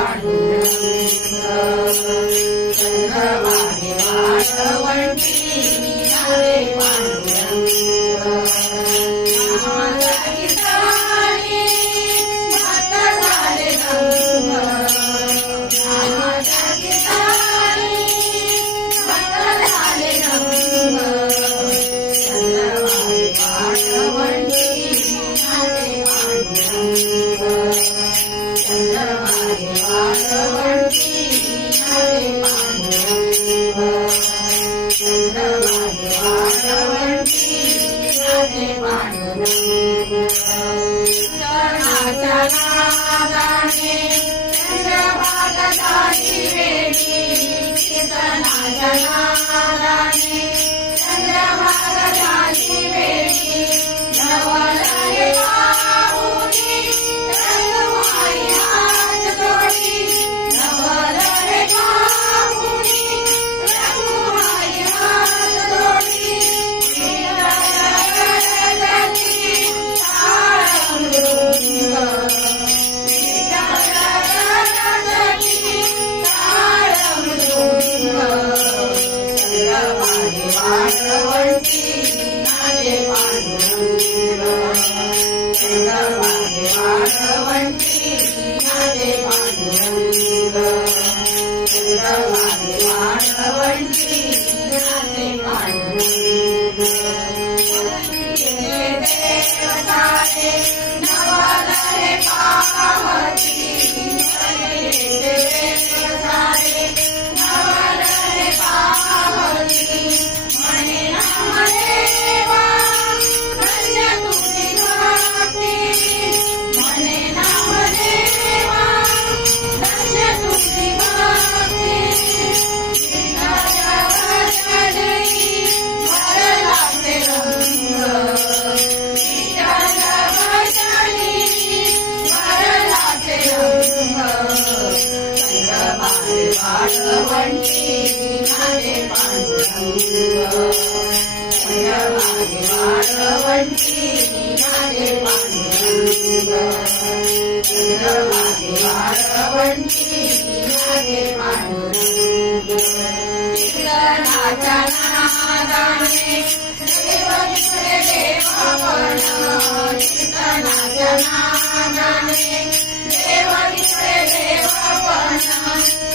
पांडुरंग चंद्रभागे वाळवंटी नावे पांडुरंग नामाचा गीताने भक्त झाले रंग नामाच्या गीताने भक्त झाले रंग चंद्रभागे वाळवंटी नावे पांडुरंग चंद्रभागे वाळवंटी नावे पांडुरंग चंद्रभागे वाळवंटी नावे पांडुरंग कीर्तनाच्या नादाने चंद्रभाग झाली वेडी कीर्तनाच्या नादाने चंद्रभाग झाली वेडी नवलहे पाहुणी रंगमाई हात जोडी नवलहे पाहुणी रंगमाई हात जोडी विठ्ठलगती ताळमृदंग विठ्ठलगती ताळमृदंग चंद्रभागे वाळवंटी नावे पांडुरंग चंद्रभागे वाळवंटी नावे पांडुरंग चंद्रभागे वाळवंटी नावे पांडुरंग देवतारे नवलहे पावती देवतारे नवलहे पावती म्हणे नामदेवा धन्य तुझी भक्ती म्हणे नामदेवा धन्य तुझी भक्ती विठ्ठलवचनी भरलाचे रंग विठ्ठलवचनी भरलाचे रंग चंद्रभागे वाळवंटी नावे पांडुरंग चंद्रभागे वाळवंटी नावे पांडुरंग चंद्रभागे वाळवंटी नावे पांडुरंग कीर्तनाच्या नादाने देव विठुरे देवपण कीर्तनाच्या नादाने देव विठुरे देवपण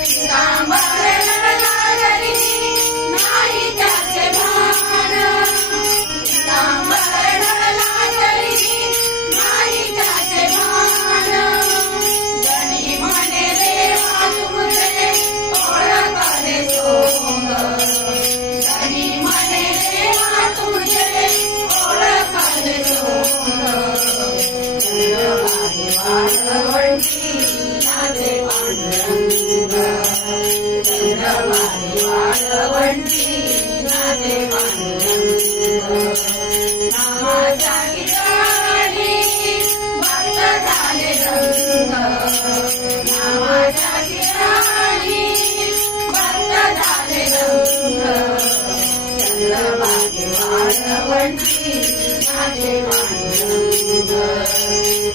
पितांबर लागली नाही त्याचे भान पितांबर लागली नाही त्याचे भान जनी म्हणे देवा तुझे ओळखले सोंग जनी म्हणे देवा तुझे ओळखले सोंग चंद्रभागे वाळवंटी नावे पांडुरंग चंद्रभागे वाळवंटी नावे पांडुरंग नामाच्या गीताने भक्त झाले रंग नामाच्या गीताने भक्त झाले रंग चंद्रभागे वाळवंटी नावे पांडुरंग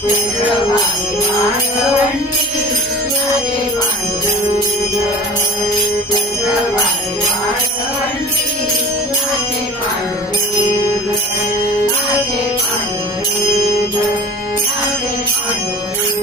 चंद्रभागे वाळवंटी नावे पांडुरंग चंद्रभागे वाळवंटी नावे पांडुरंग नावे पांडुरंग नावे पांडुरंग